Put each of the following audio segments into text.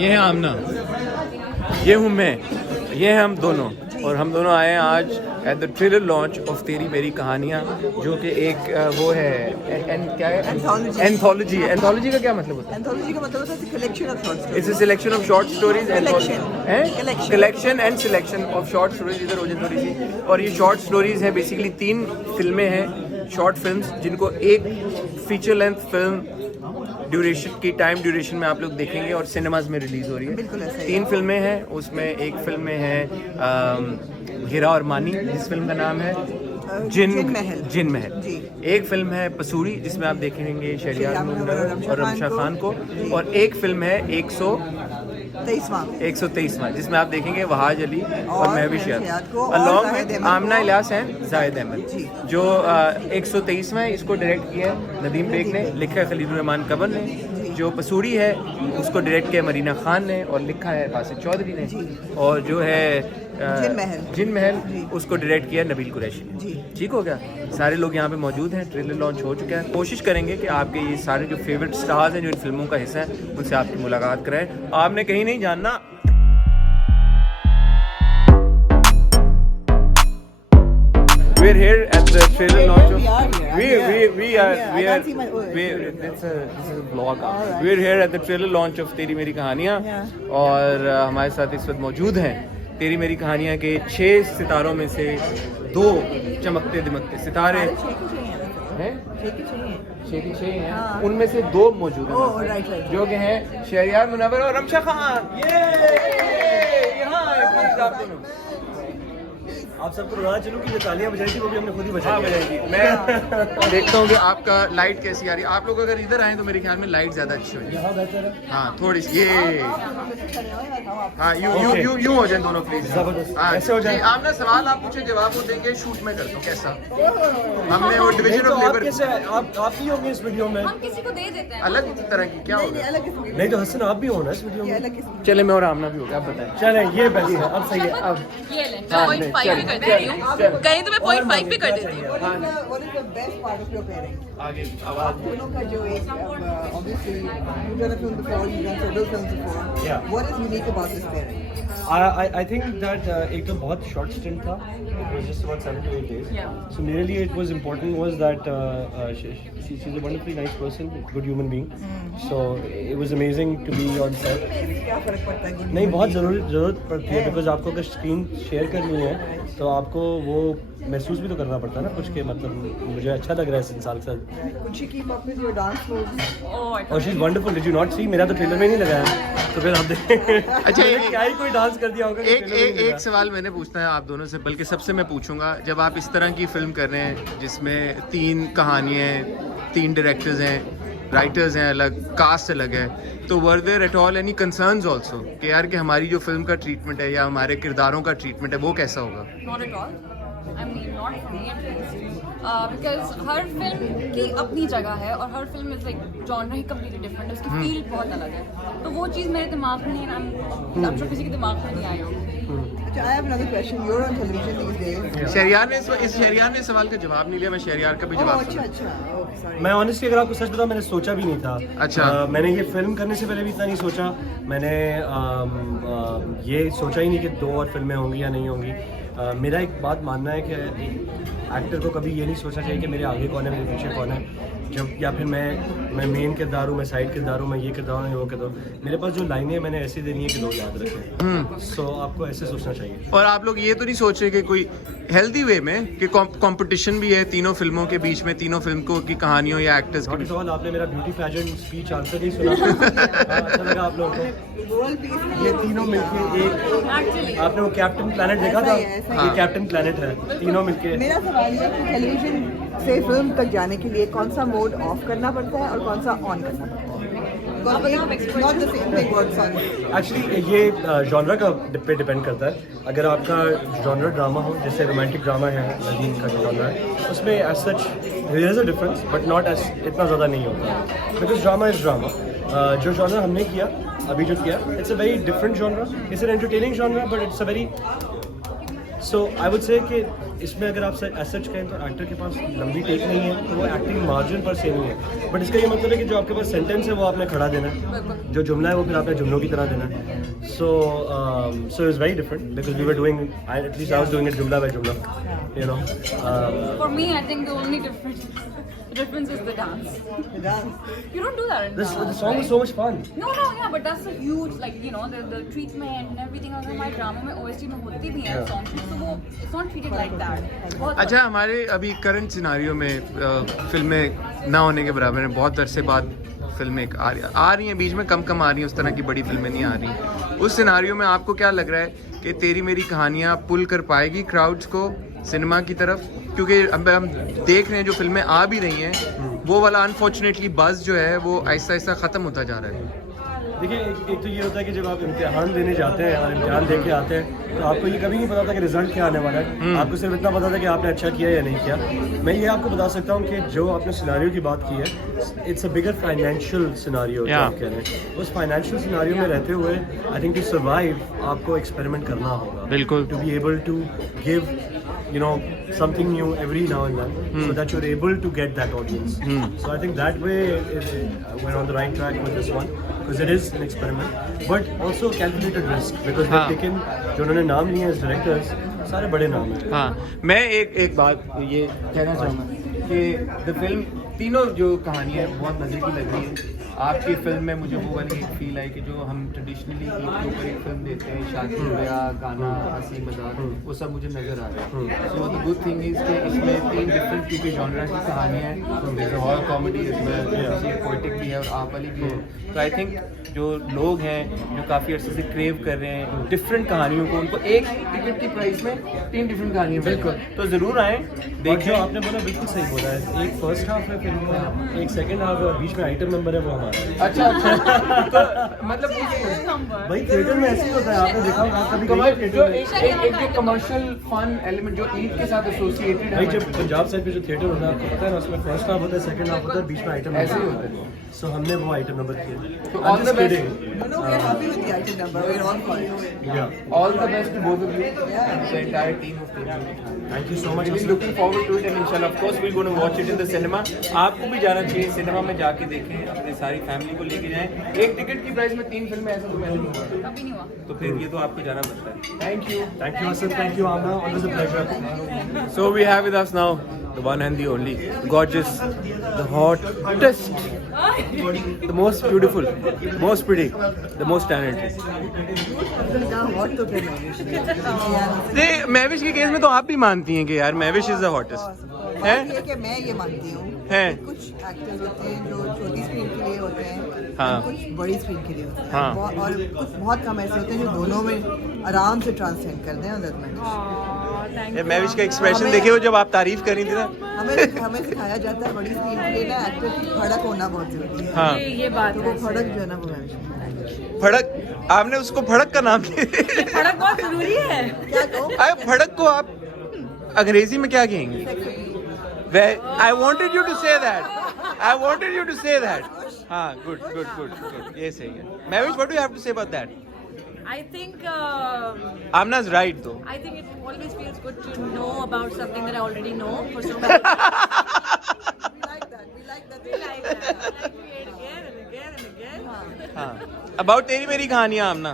ये है आमना, ये हूँ मैं, ये हैं हम दोनों, और हम दोनों आए हैं आज at the trailer launch of तेरी मेरी कहानियाँ, जो कि एक वो है क्या है, एंथोलॉजी। एंथोलॉजी का क्या मतलब होता है? एंथोलॉजी का मतलब होता है collection of short stories. It's a selection of short stories, collection and selection of short stories. इधर हो जाए थोड़ी सी। और ये शॉर्ट स्टोरीज है, बेसिकली 3 फिल्में हैं, शॉर्ट फिल्म्स, जिनको एक फीचर लेंथ फिल्म ड्यूरेशन की टाइम ड्यूरेशन में आप लोग देखेंगे और सिनेमाज में रिलीज हो रही है। 3 फिल्में हैं, उसमें एक फिल्म में है हीरा और मानी, जिस फिल्म का नाम है जिन महल। एक फिल्म है पसूरी, जिसमें आप देखेंगे शहरियार मुनव्वर और रमशा खान को, और एक फिल्म है 123वां, जिसमें आप देखेंगे वहाज अली और महविश याद, अलॉन्ग में आमना इलियास एंड जाहिद अहमद। जो 123वां है, इसको डायरेक्ट किया है नदीम बेग ने, लिखा है खलीलुर रहमान कबर ने। जो पसूरी है उसको डायरेक्ट किया मरीना खान ने और लिखा है बासित चौधरी ने। और जो है जिन महल उसको डायरेक्ट किया नबील कुरैशी ने। ठीक हो गया? सारे लोग यहाँ पे मौजूद हैं, ट्रेलर लॉन्च हो चुका है। कोशिश करेंगे कि आपके ये सारे जो फेवरेट स्टार्स हैं जो इन फिल्मों का हिस्सा है, उनसे आपकी मुलाकात कराएं। आपने कहीं नहीं जानना। We're here at the trailer launch of. This is a vlog. We're here at the trailer launch of तेरी मेरी कहानियाँ, और हमारे साथ इस वक्त मौजूद हैं तेरी मेरी कहानियाँ के 6 सितारों में से 2 चमकते दिमकते सितारे हैं। 6 हैं, उनमें से 2 मौजूद हैं, जो कि हैं शहरियार मुनव्वर और रमशा खान। यहाँ आप दोनों। आप सबको बताना चलूं कि जो तालियां बजाई थी वो भी हमने खुद ही बजाई थी। मैं देखता हूँ कि आपका लाइट कैसी आ रही है। आप लोग अगर इधर आए तो मेरे ख्याल में लाइट ज़्यादा अच्छी होगी। हाँ, थोड़ी सी ये, हाँ यूं हो जाए दोनों प्लीज। ऐसे हो जाए। आप ना सवाल आप पूछे, जवाब वो देंगे, शूट में करता हूँ। कैसा? हमने वो डिवीजन ऑफ लेबर। आप भी होंगे इस वीडियो में? हम किसी को दे देते हैं अलग तरह की क्या होगा? नहीं तो हसन आप भी हो ना इस वीडियो में। चले मैं और आमना भी हो गया, आप बताएं। चले ये बेस्ट है, अब सही है। अब ये ले, मैं 0.5 भी कर देती हूँ, कहीं तो मैं 0.5 भी कर देती हूँ। What is the best part of your pairing? आगे आवाज दोनों का जो एक obviously you've done a film before, you've done several films before. Yeah. What is unique about this pairing? I think that एक तो बहुत short stint था. It was just about 7 to 8 days. Yeah. So really it was important was that she's a wonderfully nice person, good human being. So it was amazing to be on set. क्या फर्क पड़ता है? नहीं, बहुत जरूरत पड़ती है, बिकॉज आपको अगर स्क्रीन शेयर करनी है तो आपको वो महसूस भी तो करना पड़ता है ना कुछ के, मतलब मुझे अच्छा लग रहा है इस इंसान के साथ। Could she keep up with your dance moves? और she is wonderful. Did you not see? मेरा तो ट्रेलर में नहीं लगाया, तो फिर आप देखें। अच्छा, क्या ही कोई डांस कर दिया होगा? एक सवाल मैंने पूछना है आप दोनों से, बल्कि सबसे मैं पूछूंगा, जब आप इस तरह की फिल्म कर रहे हैं जिसमें 3 कहानियाँ हैं, 3 डायरेक्टर्स हैं, राइटर्स हैं, अलग कास्ट अलग है, तो were there at all any concerns also कि यार कि हमारी जो फिल्म का ट्रीटमेंट है या हमारे किरदारों का ट्रीटमेंट है वो कैसा होगा? Not at all. I mean, not for me at least. Because हर फिल्म की अपनी जगह है और हर फिल्म इज लाइक जॉनर ही कम्प्लीटली डिफरेंट है, उसकी फील बहुत अलग है। तो वो चीज़ मेरे दिमाग में नहीं है, I'm sure किसी के दिमाग में नहीं आई होगी। I have another question. You're on television these days. Shahryar ने सवाल का जवाब नहीं लिया, मैं शहरियार का भी जवाब अच्छा। Okay, मैं ऑनेस्टली अगर आपको सच बताऊं, मैंने सोचा भी नहीं था। अच्छा। मैंने ये फिल्म करने से पहले भी इतना नहीं सोचा। मैंने ये सोचा ही नहीं कि 2 और फिल्में होंगी या नहीं होंगी। मेरा एक बात मानना है कि एक्टर को कभी ये नहीं सोचना चाहिए कि मेरे आगे कौन है, मेरे पीछे कौन है। जब या फिर मैं मेन किरदार हूँ, मैं साइड किरदार हूँ, मैं ये किरदार हूँ, वो किरदार हूँ। मेरे पास जो लाइनें मैंने ऐसी देनी है कि लोग याद रखें। सो आपको ऐसे सोचना चाहिए। और आप लोग ये तो नहीं सोच रहे कि कोई हेल्दी वे में कि कंपटीशन भी है तीनों फिल्मों के बीच में, तीनों फिल्म की कहानियों या एक्टर्स के बीच? आपने मेरा ब्यूटी पैजेंट स्पीच आंसर नहीं सुना? अच्छा लगा आप लोगों को? ये तीनों मिलके एक, आपने वो कैप्टन प्लैनेट देखा था? ये कैप्टन प्लैनेट है, तीनों मिलके। मेरा सवाल ये है कि टेलीविजन से फिल्म तक जाने के लिए कौन सा मोड ऑफ करना पड़ता है और कौन सा ऑन करना पड़ता है? एक्चुअली ये जॉनरा का पे डिपेंड करता है। अगर आपका जॉनरा ड्रामा हो, जैसे रोमांटिक ड्रामा है, नदीम का जॉनरा है, उसमें as such there is a difference, but not as इतना ज़्यादा नहीं होता, बिकॉज ड्रामा इज ड्रामा। जो जॉनरा हमने किया, अभी जो किया, it's a very different genre. It's an entertaining genre, but it's a very so I would say कि इसमें अगर आप सच कहें तो एक्टर के पास लंबी टेक नहीं है तो वो एक्टिंग मार्जिन पर से नहीं है, बट इसका ये मतलब है कि जो आपके पास सेंटेंस है वो आपने खड़ा देना है, जो जुमला है वो फिर आपने जुमलों की तरह देना है. So it's very different because we were doing, at least I was doing it जुमला बाय जुमला, you know. For me, I think the only difference is the dance. The dance. You don't do that in The song was so much fun. No, yeah, but that's a huge, like, you know, the treatment and everything. अगर हमारे ड्रामे में OST में होती भी है song, तो वो it's not treated like that. बहुत अच्छा, हमारे अभी करंट सिनारियो में फिल्में ना होने के बराबर हैं. बहुत अरसे बाद फिल्में आ रही हैं, बीच में कम आ रही हैं, उस तरह की बड़ी फिल्में नहीं आ रही. उस सिनारियो में आपको क्या लग रहा है कि तेरी मेरी कहानियाँ पुल कर पाएगी क्राउड्स को सिनेमा की तरफ? क्योंकि अब हम देख रहे हैं जो फिल्में आ भी रही हैं वो वाला अनफॉर्चुनेटली बज़ जो है वो आहिस्ता आहिस्ता ख़त्म होता जा रहा है. देखिए, एक तो ये होता है कि जब आप इम्तिहान देने जाते हैं और इम्तिहान दे के आते हैं तो आपको ये कभी नहीं पता था कि रिजल्ट क्या आने वाला है. आपको सिर्फ इतना पता था कि आपने अच्छा किया या नहीं किया. मैं ये आपको बता सकता हूँ कि जो आपने सिनारियो की बात की है, it's a bigger financial scenario जो आप कह रहे हैं. उस फाइनेंशियल सिनारियो में रहते हुए आई थिंक टू सर्वाइव आपको एक्सपेरिमेंट करना होगा. बिल्कुल. To be able to give you know something new every now and then so that you're able to get that audience. So I think that way we're on the right track with this one because it is an experiment but also calculated risk because they've taken जो उन्होंने नाम लिए हैं directors सारे बड़े नाम हैं. हाँ, मैं एक बात ये कहना चाहूँगा कि द फिल्म तीनों जो कहानी है बहुत मज़े की लग रही है. आपकी फिल्म में मुझे वो वाली एक फील है कि जो हम ट्रेडिशनली ईद के ऊपर एक फिल्म देते हैं, शादी ब्याह, गाना, हंसी मजाक, वो सब मुझे नज़र आ रहा है. So the good thing is कि इसमें 3 डिफरेंट क्योंकि जॉनरा की कहानियाँ हैं, हॉरर कॉमेडी इसमें पोएटिक भी है और आप वाली भी है. तो आई थिंक जो लोग हैं जो काफ़ी अर्से से क्रेव कर रहे हैं डिफरेंट कहानियों को, उनको एक टिकट की प्राइस में 3 डिफरेंट कहानियाँ बिल्कुल, तो ज़रूर आएँ देखिए. जो आपने बोला बिल्कुल सही बोला है. एक फर्स्ट हाफ है फिल्म का, एक सेकंड हाफ है और बीच में आइटम नंबर है वो हमारा. अच्छा तो मतलब भाई थिएटर में ऐसे ही होता है. आपने देखा होगा कभी जो एक कमर्शियल फन एलिमेंट जो ईद के साथ एसोसिएटेड भाई है. जब पंजाब साइड पे जो थिएटर होता है आपको पता है ना, उसमें फर्स्ट हाफ होता है, सेकंड हाफ होता है, बीच में आइटम ऐसे ही होता है. सो हमने वो आइटम नंबर किए. तो all the best. No, we're happy with the item number. We're all for it. All the best to both of you, the entire team of Team. Thank you so much. Really looking forward to it and inshallah of course we're going to watch it in the cinema. आपको भी जाना चाहिए cinema में, जाके देखें, अपनी सारी family को लेके जाएं. एक टिकट की प्राइस में 3 फिल्में, ऐसा तो पहले नहीं हुआ. कभी नहीं हुआ. तो फिर ये तो आपको जाना पड़ता है. Thank you. Asad. Thank you Aamna. Always a pleasure. So we have with us now the one and the only, gorgeous, the hottest, the most beautiful, most pretty, the most talented. Hot तो फिर मैं नहीं, महविश के केस में तो आप भी मानती हैं कि यार महविश इज द हॉटेस्ट है. ये कि मैं ये मानती हूँ है. कुछ एक्टर्स होते हैं जो छोटी स्क्रीन के लिए होते हैं, हाँ. कुछ बड़ी स्क्रीन के लिए होते हैं, हाँ. और कुछ बहुत कम ऐसे होते हैं जो दोनों में आराम से ट्रांसलेट करते हैं. महविश का एक्सप्रेशन देखिए वो जब आप तारीफ कर रही थी ना. हमें सिखाया जाता है बड़ी स्क्रीन के लिए ना एक्टर की फड़क होना बहुत जरूरी है. हाँ. ये बात तो वो फड़क जो है ना वो फड़क, आपने उसको फड़क का नाम दिया. फड़क बहुत जरूरी है. क्या कहूँ, अरे फड़क को आप अंग्रेजी में क्या कहेंगे? I wanted you to say that. I wanted you to say that. हाँ, good. ये सही है. Mahwish, what do you have to say about that? I think Amna's right though. I think it always feels good to know about something that I already know for so many years. we like that. I like that. I like to hear it again and again and again. हाँ. About तेरी मेरी कहानियाँ आमना.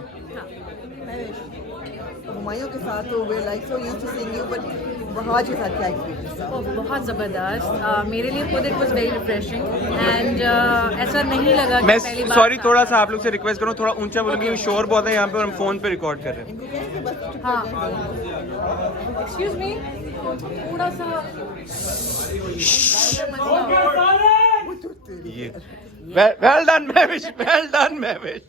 हुमायूं के साथ तो we're like so used to seeing you, but वहाँ के साथ क्या एक्सपीरियंस था? बहुत ज़बरदस्त. मेरे लिए खुद it was very refreshing and ऐसा नहीं लगा कि मैं पहली बार. सॉरी थोड़ा सा आप लोग से रिक्वेस्ट करूँ, थोड़ा ऊंचा बोलेंगे, शोर बहुत है यहाँ पे और हम फोन पे रिकॉर्ड कर रहे हैं. इनको कहें कि बस चुप हाँ. हो जाएं. एक्सक्यूज मी, थोड़ा सा ये well done Mahwish.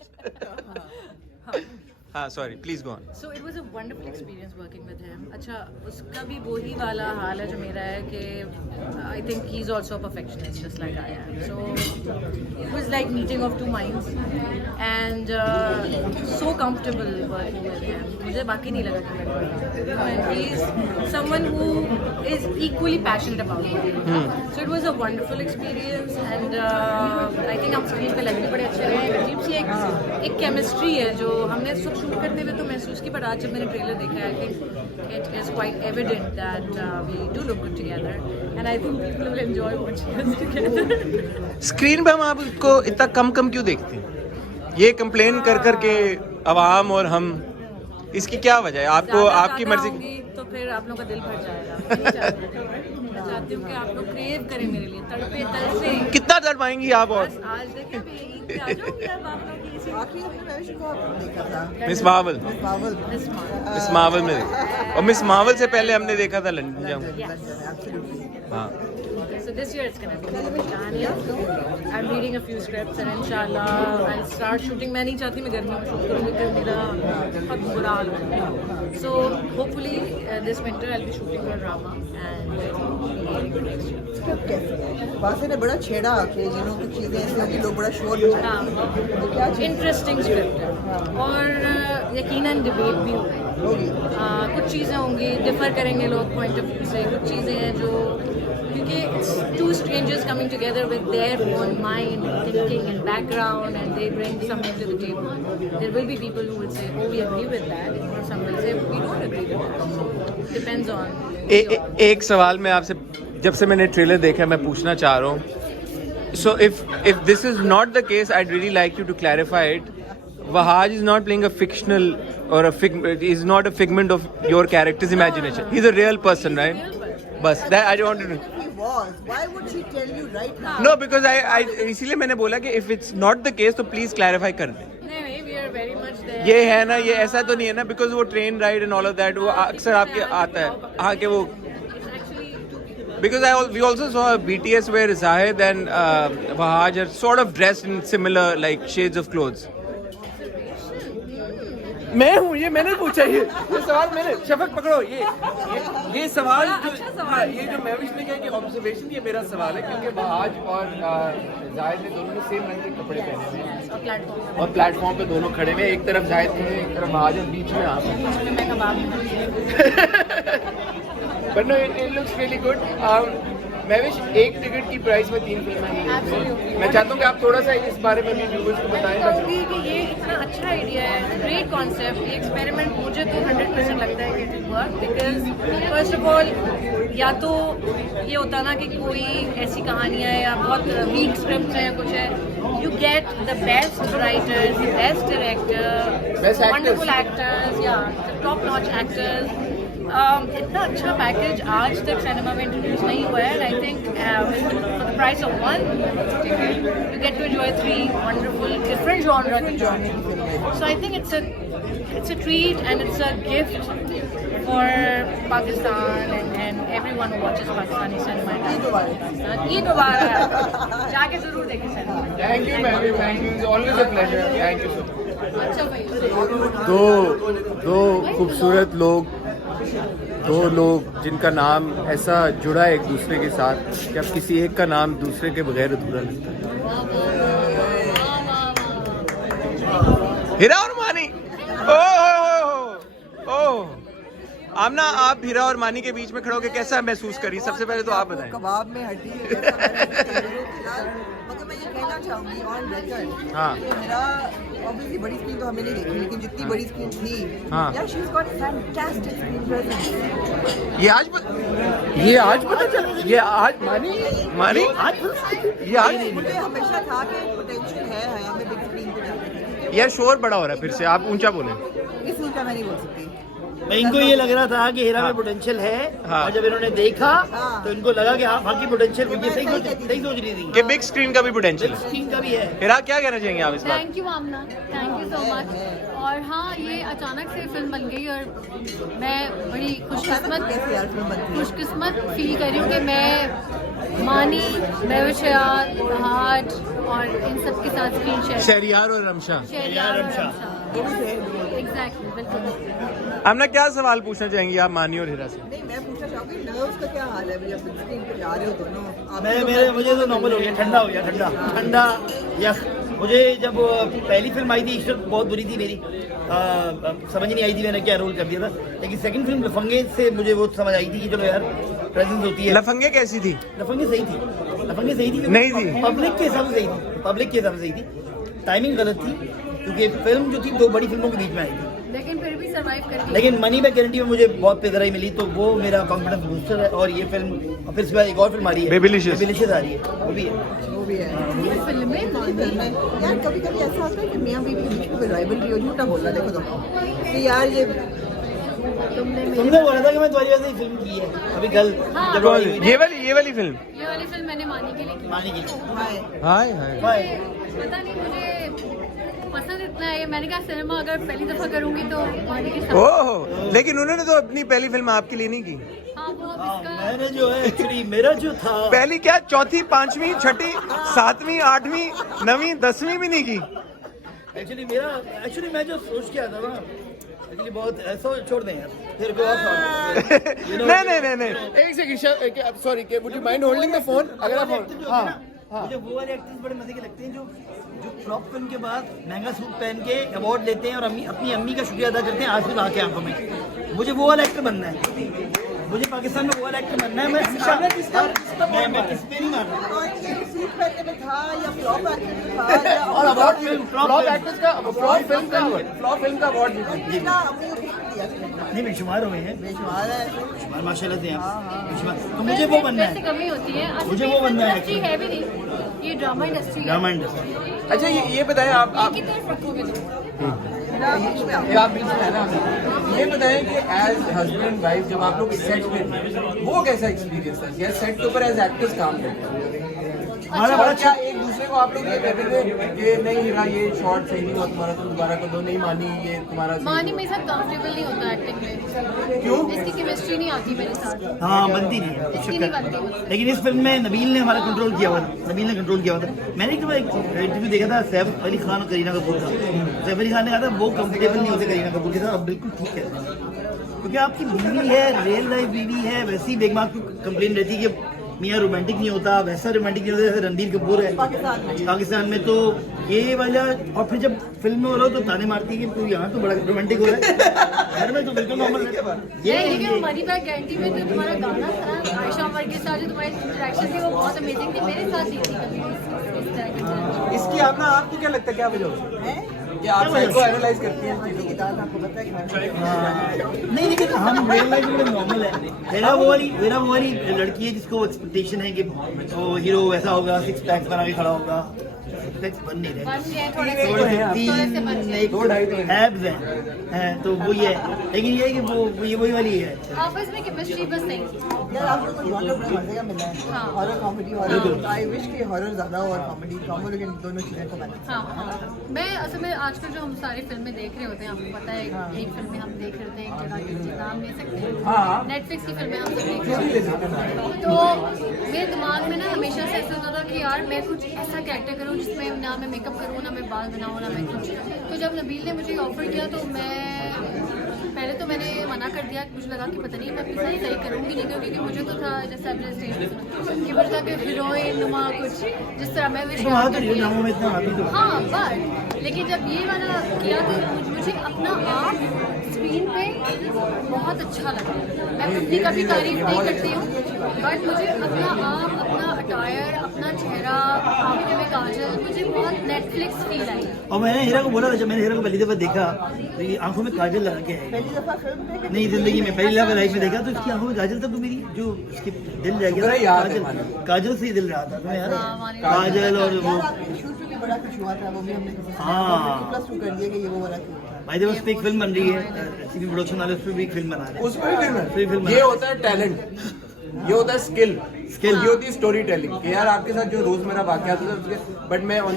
हाँ, sorry, please go on. So it was a wonderful experience working with him. अच्छा, उसका भी वही वाला हाल है जो मेरा है कि I think he's also a perfectionist just like I am. So it was like meeting of two minds and so comfortable working with him. मुझे बाकी नहीं लगा कि and he's someone who is equally passionate about it. So it was a wonderful experience and I think हम screen पे लग भी बड़े अच्छे रहे हैं. अजीब सी एक chemistry है जो हमने शूट करते हुए तो महसूस की, पर आज जब मैंने ट्रेलर देखा है कि it is quite evident that we do look good together and I think people will enjoy watching us together. Screen पे हम आपको इतना कम क्यों देखते हैं? ये कंप्लेन कर के अवाम और हम, इसकी क्या वजह है? आपको आपकी मर्जी तो फिर आप लोगों का दिल भर जाएगा। मैं चाहती हूँ कि आप लोग क्रेव करें मेरे लिए, तड़पे तरसे। कितना दर पाएंगी आप? और बस आज देखिए मैं ईद पे आ जाऊँगी, अब आप लोग की इसी आखिरी अपने मैच को आपने देखा था miss Marvel, Marvel miss Marvel में देखा। और मिस मार्वल से पहले हमने देखा था लंदन जाऊँ। हाँ, So this year it's gonna be Tanya. I'm reading a few scripts and inshallah I'll start shooting. मैं नहीं चाहती मैं गर्मियों में शूट करूँगी फिर मेरा बहुत बुरा हाल होगा. So hopefully this winter I'll be shooting for drama and वासे ने बड़ा छेड़ा कि जिन्हों की चीजें ऐसी होंगी लोग बड़ा शोर मचाएंगे। क्या चीज़ इंटरेस्टिंग स्क्रिप्ट है और यकीनन डिबेट भी होगी. कुछ चीज़ें होंगी डिफर करेंगे लोग पॉइंट ऑफ व्यू से, कुछ चीज़ें हैं जो क्योंकि it's two strangers coming together with their own mind, thinking and background and they bring something to the table. There will be people who will say, oh we agree with that, or some will say we don't agree with that. So depends on. एक सवाल मैं आपसे, जब से मैंने trailer देखा मैं पूछना चाह रहा हूँ. So if this is not the case, I'd really like you to clarify it. Wahaj is not playing a fictional or is not a figment of your character's imagination. He's a real person, right? बस that I wanted to know. He was. Why would she tell you right now? No, because I इसीलिए मैंने बोला कि if it's not the case तो please clarify कर दें. नहीं, we are very much there. ये है ना, ये ऐसा तो नहीं है ना, because वो train ride and all of that वो अक्सर आपके आता है आके वो. It's actually two people. Because we also saw BTS where Zahid and Wahaj are sort of dressed in similar like shades of clothes. मैं हूँ, ये मैंने पूछा, ये सवाल मैंने. शफक पकड़ो ये सवाल जो ये जो महविश ने कहा कि ऑब्जर्वेशन, ये मेरा सवाल है क्योंकि वहाज और जाहिद ने दोनों ने सेम रंग के कपड़े पहने हुए हैं और प्लेटफॉर्म पे दोनों खड़े हुए हैं. एक तरफ जाहिद है, एक तरफ वहाज है, बीच में आप. मैं कबाब But no, it looks really good. Mahwish, एक टिकट की प्राइस में 3 फिल्में हैं. मैं चाहता हूँ कि आप थोड़ा सा इस बारे में भी व्यूअर्स को बताएं. कहूँगी कि ये इतना अच्छा आइडिया है, ग्रेट कॉन्सेप्ट. ये एक्सपेरिमेंट मुझे तो 100% लगता है कि it will work because first of all या तो ये होता ना कि कोई ऐसी कहानियाँ या बहुत वीक स्क्रिप्ट है, कुछ है, you get the best writers, the best director, wonderful actors या टॉप नॉच एक्टर्स. इतना अच्छा पैकेज आज तक सिनेमा में इंट्रोड्यूस नहीं हुआ है. I think for the price of one you get to enjoy 3 wonderful different genre की genre. So I think it's a treat and it's a gift for Pakistan and everyone who watches Pakistani cinema. Eid Mubarak. जाके जरूर देखें cinema. Thank you, Mahwish. Thank you. It's always a pleasure. Thank you so much. अच्छा भाई. दो खूबसूरत लोग, दो लोग जिनका नाम ऐसा जुड़ा है एक दूसरे के साथ कि अब किसी एक का नाम दूसरे के बगैर अधूरा लगता है. हीरा और मानी. आमना, आप हीरा और मानी के बीच में खड़े होकर कैसा महसूस करी? सबसे पहले तो आप बताएं. कबाब में हड्डी है, जैसा मगर मैं ये कहना चाहूँगी ऑन रिकॉर्ड. हाँ. मेरा ऑब्वियसली बड़ी स्क्रीन तो हमें नहीं देखी, लेकिन जितनी बड़ी स्क्रीन थी, हाँ. यार she is got fantastic screen presence. ये आज पता चला. ये आज मानी ये आज मुझे हमेशा था कि पोटेंशियल है हया में बिग स्क्रीन पे जाने की. यह शोर बड़ा हो रहा है फिर से. आप ऊंचा बोलें. इसलिए क्या मैं नहीं बोल सकती. मैं इनको ये लग रहा था कि हीरा में पोटेंशियल है. हाँ. और जब इन्होंने देखा हाँ. तो इनको लगा कि हाँ बाकी पोटेंशियल मुझे सही सोच रही थी कि बिग स्क्रीन का भी पोटेंशियल है. स्क्रीन का भी है. हीरा, क्या कहना चाहेंगे आप इस बात? Thank you Aamna, thank you so much. और हाँ, ये अचानक से फिल्म बन गई और मैं बड़ी खुशकिस्मत फील कर रही हूँ कि मैं मानी, महविश, वहाज और इन सब के साथ स्क्रीन शेयर. शहरियार और रमशा. एग्जैक्टली, बिल्कुल. हमने क्या सवाल पूछना चाहेंगी आप मानी और हीरा से? नहीं, मैं पूछना चाहूँगी नर्व्स का क्या हाल है जब बिग स्क्रीन पे जा रहे हो दोनों? मुझे तो नॉर्मल हो गया, ठंडा हो गया, ठंडा यख. मुझे जब पहली फिल्म आई थी इश्क बहुत बुरी थी मेरी, समझ नहीं आई थी मैंने क्या रोल कर दिया था. लेकिन सेकंड फिल्म लफंगे से मुझे वो समझ आई थी कि चलो यार प्रेजेंस होती है. लफंगे कैसी थी? लफंगे सही थी. नहीं थी. पब्लिक के हिसाब से सही थी. टाइमिंग गलत थी. क्योंकि फिल्म जो थी 2 बड़ी फिल्मों के बीच में आई थी, लेकिन फिर भी सरवाइव कर गई। लेकिन मनी बैक गारंटी में मुझे बहुत बेहतराई मिली, तो वो मेरा कॉन्फिडेंस बूस्टर है। और ये फिल्म, और फिर इसके बाद एक और फिल्म आ रही है, Babylicious Babylicious आ रही है, वो भी है। वो भी है फिल्में यार। कभी कभी ऐसा होता है कि मियाँ बीवी के बीच में राइवलरी हो, झूठा बोल रहा देखो तो कि यार ये तुमने बोला था कि मैं तुम्हारी वजह से फिल्म की है अभी कल, जब ये वाली फिल्म ये वाली फिल्म मैंने मानी के लिए की। मानी की हाय हाय हाय हाय। पता नहीं मुझे पसंद इतना है, मैंने कहा सिनेमा अगर पहली दफा करूंगी तो मानी के साथ। ओह, लेकिन उन्होंने तो अपनी पहली फिल्म आपके लिए नहीं की। हाँ वो अब इसका मैंने जो है एक्चुअली मेरा जो था, पहली क्या, चौथी, पांचवी, छठी, सातवीं, आठवीं, नवीं, 10वीं भी नहीं की। एक्चुअली मैं जो सोच के आता ना, एक्चुअली बहुत ऐसा छोड़ दें यार, फिर कोई और सवाल। नहीं, एक second, sorry, would you mind holding the phone? अगर आप मुझे वो वाले एक्टर्स बड़े मजे के लगते हैं जो फ्लॉप फिल्म के बाद महंगा सूट पहन के अवार्ड लेते हैं और अपनी अम्मी का शुक्रिया अदा करते हैं आंसू ला के आंखों में। मुझे वो वाला एक्टर बनना है, मुझे पाकिस्तान में वो वाला एक्टर बनना है। मैं किस पे नहीं मार रहा, सूट पहनने में था या फ्लॉप एक्टर में था या और अवार्ड फिल्म फ्लॉप एक्टर्स का, फ्लॉप फिल्म का अवार्ड नहीं बेशुमार हुए हैं, बेशुमार है। बेशुमार माशाल्लाह से हैं बेशुमार। तो मुझे वो बनना पैसे है, कमी होती है, असल मुझे में वो बनना है। इंडस्ट्री है भी नहीं, ये ड्रामा इंडस्ट्री है। Drama industry. अच्छा, ये बताएं आप की तरफ रखोगे तुम। आप बीच में है ना, ये बताएं कि एज हस्बैंड वाइफ जब आप लोग सेट पे थे, वो कैसा एक्सपीरियंस था? या सेट के ऊपर एज एक्टर्स काम करते हैं, हमारा और बड़ा क्या एक दूसरे को आप लोग ये कहते थे कि नहीं हीरा ये शॉट सही नहीं हुआ तुम्हारा, तुम दोबारा कर दो, नहीं मानी ये तुम्हारा सही मानी हुआ। मेरे साथ कंफर्टेबल नहीं होता एक्टिंग में, क्यों? इसकी केमिस्ट्री नहीं आती मेरे साथ, हाँ बनती नहीं है इसकी नहीं बनती मुझसे। लेकिन इस फिल्म में नबील ने हमारा कंट्रोल किया हुआ था, नबील ने कंट्रोल किया हुआ था। मैंने एक इंटरव्यू देखा था सैफ अली खान और करीना कपूर का। सैफ अली खान ने कहा था वो कंफर्टेबल नहीं होते करीना कपूर के साथ, अब बिल्कुल ठीक है, क्योंकि आपकी बीवी है, रियल लाइफ बीवी है, वैसी बेगमात को कंप्लेन रहती है कि मियाँ रोमांटिक नहीं होता, वैसा रोमांटिक नहीं होता जैसे रणबीर कपूर है पाकिस्तान में। तो ये वाला, और फिर जब फिल्म में हो रहा हो तो ताने मारती है कि तू यहाँ तो बड़ा रोमांटिक हो रहा है, घर में तो बिल्कुल नॉर्मल है। ये मनी बैक गारंटी में जो तुम्हारा गाना था आयशा अमर के साथ, जो तुम्हारी इंटरेक्शन थी वो बहुत अमेजिंग थी, मेरे साथ नहीं थी कभी इस तरह की। इसकी आपको क्या लगता है, क्या वजह है कि आप साइको एनालाइज करती हैं चीजों को? आपको पता है कि नहीं, लेकिन हम रियल लाइफ में नॉर्मल है। मेरा वो वाली लड़की है जिसको एक्सपेक्टेशन है कि वो हीरो वैसा होगा, 6 पैक्स बना के खड़ा होगा, 6 पैक्स बन नहीं बन रहे, गए थोड़े से तीन एब्स हैं, तो वो ये है। लेकिन ये है कि वो ये वही वाली है। आपस में केमिस्ट्री बस नहीं। यार आपको तो हॉरर बड़ा मजे का मिला है, हाँ। Horror comedy, horror. I wish कि हॉरर ज्यादा हो और कॉमेडी कम हो, लेकिन दोनों चीजें को बैलेंस। हाँ, मैं असल में आजकल जो हम सारी फिल्में देख रहे होते हैं, आपको पता है एक फिल्में हम देख रहे थे, एक जगह की नाम ले सकते हैं, नेटफ्लिक्स की फिल्में हम सब देख रहे हैं। तो मेरे दिमाग में ना हमेशा से ऐसा होता था कि यार मैं कुछ ऐसा कैरेक्टर करूँ जिसमें ना मैं मेकअप करूँ, ना मैं बाल बनाऊँ, ना मैं कुछ। तो जब नबील ने मुझे ऑफर किया तो पहले तो मैंने मना कर दिया, मुझे लगा कि पता नहीं मैं अपनी सारी सही करूँगी नहीं, क्योंकि मुझे तो था जैसे अपने स्टेज कि मुझे था कि हीरोइन नुमा कुछ जिस तरह मैं विश हाँ, बट लेकिन जब ये वाला किया तो मुझे अपना आप स्क्रीन पे बहुत अच्छा लगा। मैं अपनी कभी तारीफ नहीं करती हूँ, बट मुझे अपना आप, अपना अटायर, अपना चेहरा, आंखों में काजल, मुझे बहुत नेटफ्लिक्स फील आई। और मैंने हीरा को बोला था, जब मैंने हीरा को पहली दफा देखा तो ये आंखों में काजल लगा के है, पहली दफा फिल्म में नहीं जिंदगी में पहली दफा लाइफ में देखा तो इसकी आंखों में काजल था, तो मेरी जो इसकी दिल रह गया था, काजल से ही दिल रहा था यार, काजल। और वो शूट में भी बड़ा कुछ हुआ था, वो भी हमने हाँ। +2 कर दिया कि ये वो वाला क्यों था। भाई उस पर एक फिल्म बन रही है, सीबी प्रोडक्शन वाले उस पर भी एक फिल्म बना रहे हैं। उसमें भी फिल्म ये होता है टैलेंट, ये होता है स्किल, ये होती है स्टोरी टेलिंग कि यार आपके साथ जो रोजमर्रा वाकयात होते हैं। बट मैं on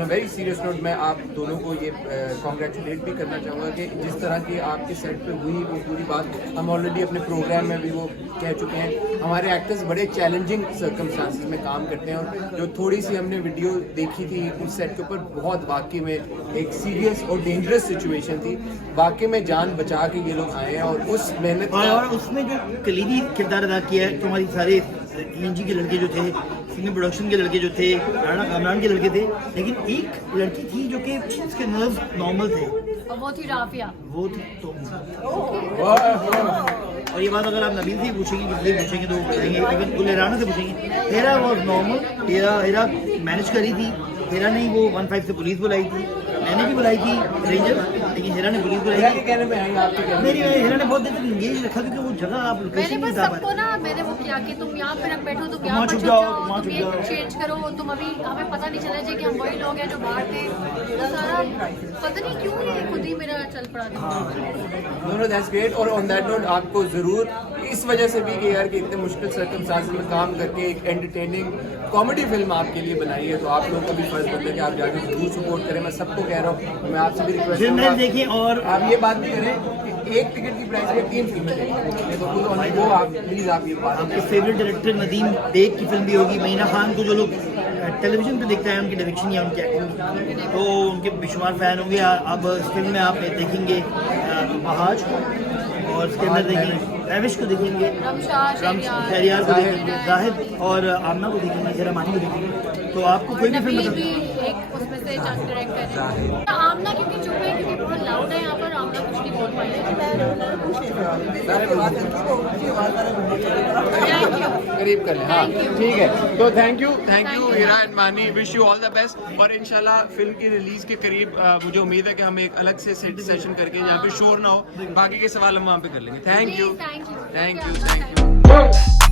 a very serious note मैं आप दोनों को ये कॉन्ग्रेचुलेट भी करना चाहूँगा कि जिस तरह की आपके सेट पे हुई वो पूरी बात हम ऑलरेडी अपने प्रोग्राम में भी वो कह चुके हैं। हमारे एक्टर्स बड़े चैलेंजिंग सर्कमस्टांसिस में काम करते हैं, और जो थोड़ी सी हमने वीडियो देखी थी उस सेट के ऊपर, बहुत वाकई में एक सीरियस और डेंजरस सिचुएशन थी, वाकई में जान बचा के ये लोग आए हैं। और उस मेहनत और उसमें जो कलीदी किरदार अदा किया है, तुम्हारी सारे ENG के लड़के जो थे, सिंगर प्रोडक्शन के लड़के जो थे, राणा कामरान के लड़के थे, लेकिन एक लड़की थी जो कि उसके नर्व्स नॉर्मल थे, और वो थी राफिया। वो थी तुम। और ये बात अगर आप नबील से पूछेंगे, किसी से पूछेंगे तो वो बताएंगे, अगर गुल राणा से पूछेंगे, Hera was normal, Hera manage करी थी, हेरा नहीं वो 15 से पुलिस बुलाई थी, मैंने भी बुलाई थी रेंजर, लेकिन हिरा ने पुलिस बुलाई थी। कहने में आई आपके कहने मेरी हिरा ने बहुत देर तक इंगेज रखा क्योंकि वो जगह आप मैंने लोकेशन नहीं बस बता पा सबको रहे। ना मैंने वो किया कि तुम यहाँ पे रख बैठो, तुम वहाँ यहाँ पर छुप छुप जाओ, जाओ, वहाँ तुम छुप ये जाओ। चेंज करो, तुम अभी हमें पता नहीं चला चाहिए कि हम वही लोग हैं जो बाहर थे। तो सारा पता नहीं क्यों ये खुद ही मेरा चल पड़ा था। No that's great. और ऑन दैट नोट आपको ज़रूर इस वजह से भी कि यार कि इतने मुश्किल सर्कमस्टांसेस में काम करके एक एंटरटेनिंग कॉमेडी फिल्म आपके लिए बनाई है, तो आप लोगों का भी फर्ज बनता है कि आप जाके जरूर सपोर्ट करें। मैं सबको कह रहा हूँ, मैं आपसे भी रिक्वेस्ट फिल्म करूँगा देखिए और आप ये बात भी करें कि एक टिकट की प्राइस में 3 फिल्में देखें, तो वो आप प्लीज़ आप ये बात आपके फेवरेट डायरेक्टर नदीम बेग की फिल्म भी होगी। मीना खान को जो लोग टेलीविजन पे देखते हैं उनकी डायरेक्शन या उनकी एक्टिंग, तो उनके बेशुमार फ़ैन होंगे। अब इस फिल्म में आप देखेंगे महाज, और इसके अंदर देखेंगे रविश को देखेंगे, शहरियार को देखेंगे, जाहिद और आमना को देखेंगे, जरा मानी को देखेंगे। तो आपको कोई भी फिल्म नबील भी एक उसमें से चंक डायरेक्ट कर रहे हैं। आमना क्योंकि चुप है क्योंकि बहुत लाउड है यहाँ पर, आमना कुछ नहीं बोल पाई है। करीब कर लें। हाँ ठीक है, तो थैंक यू हीरा एंड मानी, wish you all the best. और इंशाल्लाह फिल्म की रिलीज के करीब मुझे उम्मीद है कि हम एक अलग से सेशन करके जहाँ पे शोर ना हो, बाकी के सवाल हम वहाँ पे कर लेंगे। Thank you. Thank you.